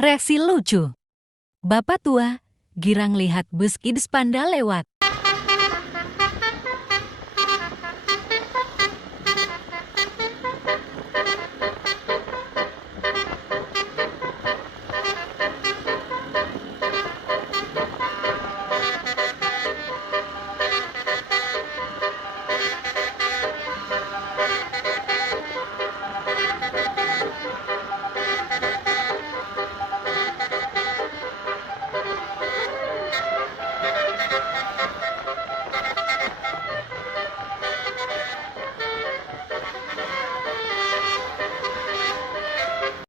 Reaksi lucu. Bapak tua, girang lihat bus Kids Panda lewat.